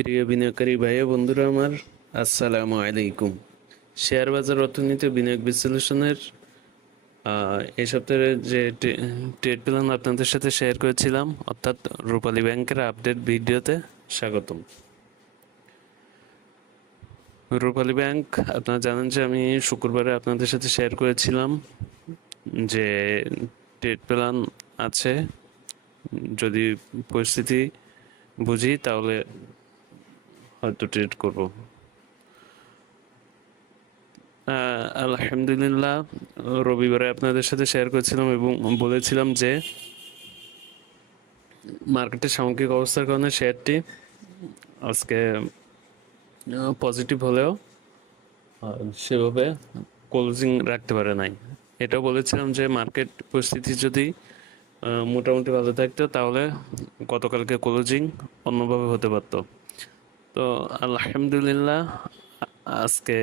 প্রিয় বিনিয়োগকারী ভাই বন্ধুরা আমার, আসসালামু আলাইকুম। শেয়ার বাজার অর্থনীতি বিনিয়োগ বিশ্লেষণের এই সপ্তাহে যে ট্রেড প্ল্যান আপনাদের সাথে শেয়ার করেছিলাম, অর্থাৎ রূপালী ব্যাংকের আপডেট ভিডিওতে স্বাগতম। রূপালী ব্যাংক, আপনারা জানেন যে আমি শুক্রবারে আপনাদের সাথে শেয়ার করেছিলাম যে ট্রেড প্ল্যান আছে। যদি পরিস্থিতি বুঝি, তাহলে হয়তো ট্রেড করব। আলহামদুলিল্লাহ, রবিবারে আপনাদের সাথে শেয়ার করেছিলাম এবং বলেছিলাম যে মার্কেটের সামগ্রিক অবস্থার কারণে শেয়ারটি আজকে পজিটিভ হলেও সেভাবে ক্লোজিং রাখতে পারে নাই। এটাও বলেছিলাম যে মার্কেট পরিস্থিতি যদি মোটামুটি ভালো থাকতো তাহলে গতকালকে ক্লোজিং অন্যভাবে হতে পারতো। তো আলহামদুলিল্লাহ, আজকে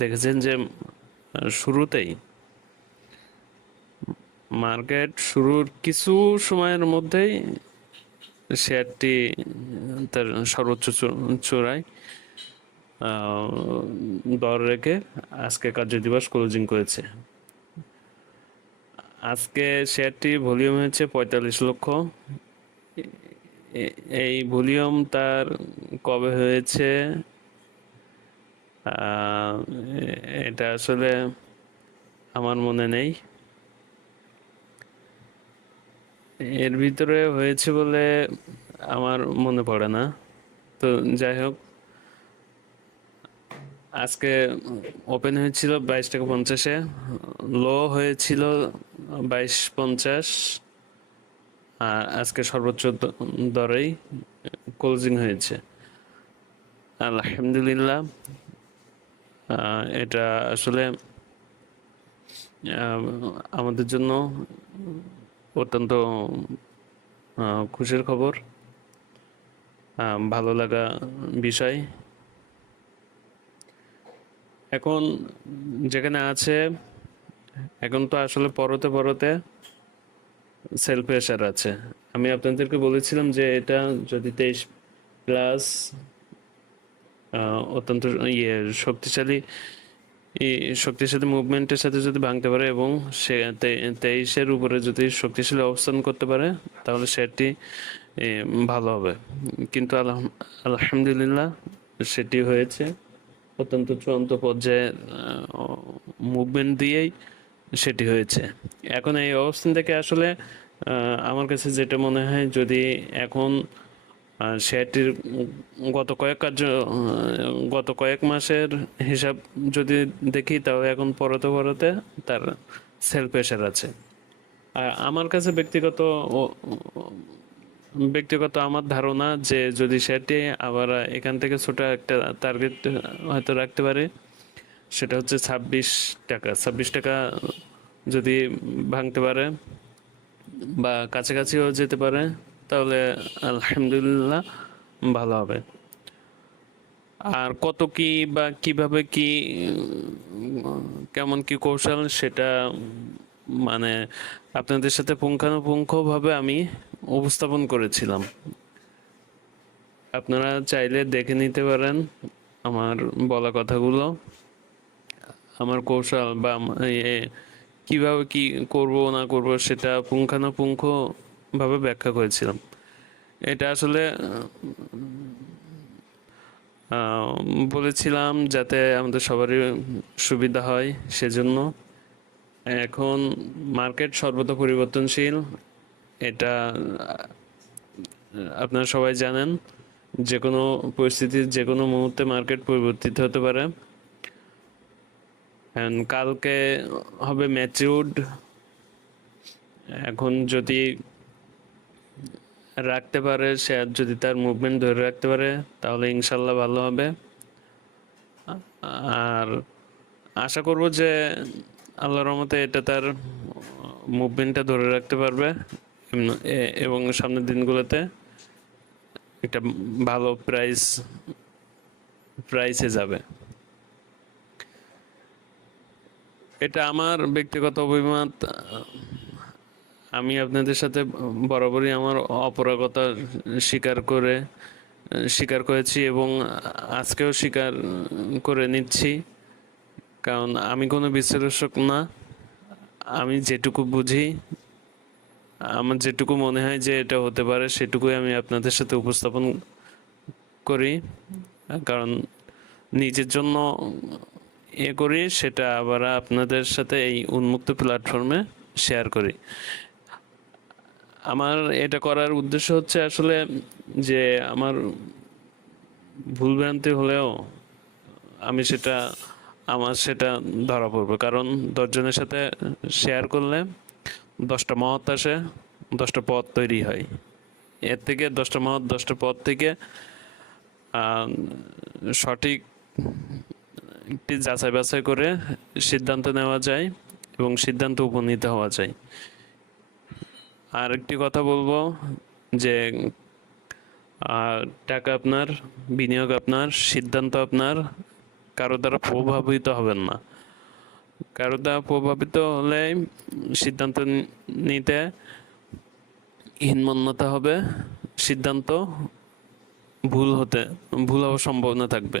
দেখেছেন যে শুরুতেই মার্কেট শুরুর কিছু সময়ের মধ্যেই শেয়ারটি তার সর্বোচ্চ চূড়ায় দর রেখে আজকে কার্যদিবস ক্লোজিং করেছে। আজকে শেয়ারটি ভলিউম হয়েছে পঁয়তাল্লিশ লক্ষ এই ভলিউম তার কবে হয়েছে? এটা আসলে আমার মনে নেই। এর ভিতরে হয়েছে বলে আমার মনে পড়ে না। তো যাই হোক, আজকে ওপেন হয়েছিল বাইশ টাকা পঞ্চাশে, লো হয়েছিল বাইশ পঞ্চাশ। আজকে সর্বোচ্চ দরেই ক্লোজিং হয়েছে। আলহামদুলিল্লাহ এটা আসলে আমাদের জন্য অত্যন্ত খুশির খবর। ভালো লাগা বিষয়। এখন যেখানে আছে, এখন তো আসলে পরতে পরতে সেল প্রেশার আছে। আমি আপনাদেরকে বলেছিলাম যে এটা যদি তেইশ প্লাস অত্যন্ত ইয়ে শক্তিশালী শক্তিশালী মুভমেন্টের সাথে যদি ভাঙতে পারে এবং সে তেইশের উপরে যদি শক্তিশালী অবস্থান করতে পারে, তাহলে সেটি ভালো হবে। কিন্তু আলহাম- আলহামদুলিল্লাহ সেটি হয়েছে। অত্যন্ত চূড়ান্ত পর্যায়ে মুভমেন্ট দিয়েই সেটি হয়েছে। এখন এই অবস্থান থেকে আসলে আমার কাছে যেটা মনে হয়, যদি এখন শেয়ারটির গত কয়েক কার্য গত কয়েক মাসের হিসাব যদি দেখি, তাহলে এখন পরতে পরতে তার সেল প্রেশার আছে। আর আমার কাছে ব্যক্তিগত ব্যক্তিগত আমার ধারণা যে যদি শেয়ারটি আবার এখান থেকে ছোট একটা টার্গেট হয়তো রাখতে পারে সেটা হচ্ছে ছাব্বিশ টাকা। ছাব্বিশ টাকা যদি ভাঙতে পারে বা কাছাকাছিও যেতে পারে, তাহলে আলহামদুলিল্লাহ ভালো হবে। আর কত কি বা কীভাবে কি, কেমন কি কৌশল সেটা মানে আপনাদের সাথে পুঙ্খানুপুঙ্খভাবে আমি উপস্থাপন করেছিলাম। আপনারা চাইলে দেখে নিতে পারেন আমার বলা কথাগুলো। আমার কৌশল বা কীভাবে কি করব, না করব, সেটা পুঙ্খানুপুঙ্খ ভাবে ব্যাখ্যা করেছিলাম। এটা আসলে বলেছিলাম যাতে আমাদের সবারই সুবিধা হয় সেজন্য। এখন মার্কেট সর্বদা পরিবর্তনশীল, এটা আপনারা সবাই জানেন। যে কোনো পরিস্থিতির যে কোনো মুহূর্তে মার্কেট পরিবর্তিত হতে পারে। কালকে হবে ম্যাচিউড এখন যদি রাখতে পারে শেয়ার যদি তার মুভমেন্ট ধরে রাখতে পারে, তাহলে ইনশাল্লাহ ভালো হবে। আর আশা করব যে আল্লাহর রহমতে এটা তার মুভমেন্টটা ধরে রাখতে পারবে। এবং সামনের দিনগুলোতে একটা ভালো প্রাইস প্রাইসে যাবে। এটা আমার ব্যক্তিগত অভিমত আমি আপনাদের সাথে বরাবরই আমার অপরাগতা স্বীকার করে স্বীকার করেছি এবং আজকেও স্বীকার করে নিচ্ছি। কারণ আমি কোনো বিশ্লেষক না, আমি যেটুকু বুঝি, আমার যেটুকু মনে হয় যে এটা হতে পারে, সেটুকুই আমি আপনাদের সাথে উপস্থাপন করি। কারণ নিজের জন্য এ করি, সেটা আবার আপনাদের সাথে এই উন্মুক্ত প্ল্যাটফর্মে শেয়ার করি। আমার এটা করার উদ্দেশ্য হচ্ছে আসলে যে আমার ভুলভ্রান্তি হলেও আমি সেটা, আমার সেটা ধরা পড়বে। কারণ দশজনের সাথে শেয়ার করলে দশটা মহৎ আসে, দশটা পথ তৈরি হয়। এর থেকে দশটা মহৎ, দশটা পথ থেকে সঠিক যাচাই বাছাই করে সিদ্ধান্ত নেওয়া যায় এবং সিদ্ধান্ত উপনীত হওয়া যায়। আর একটি কথা বলব যে টাকা আপনার, বিনিয়োগ আপনার, সিদ্ধান্ত আপনার, কারও দ্বারা প্রভাবিত হবেন না। কারও দ্বারা প্রভাবিত হলে সিদ্ধান্ত নিতে হীনমন্যতা হবে, সিদ্ধান্ত ভুল হতে, ভুল হওয়ার সম্ভাবনা থাকবে।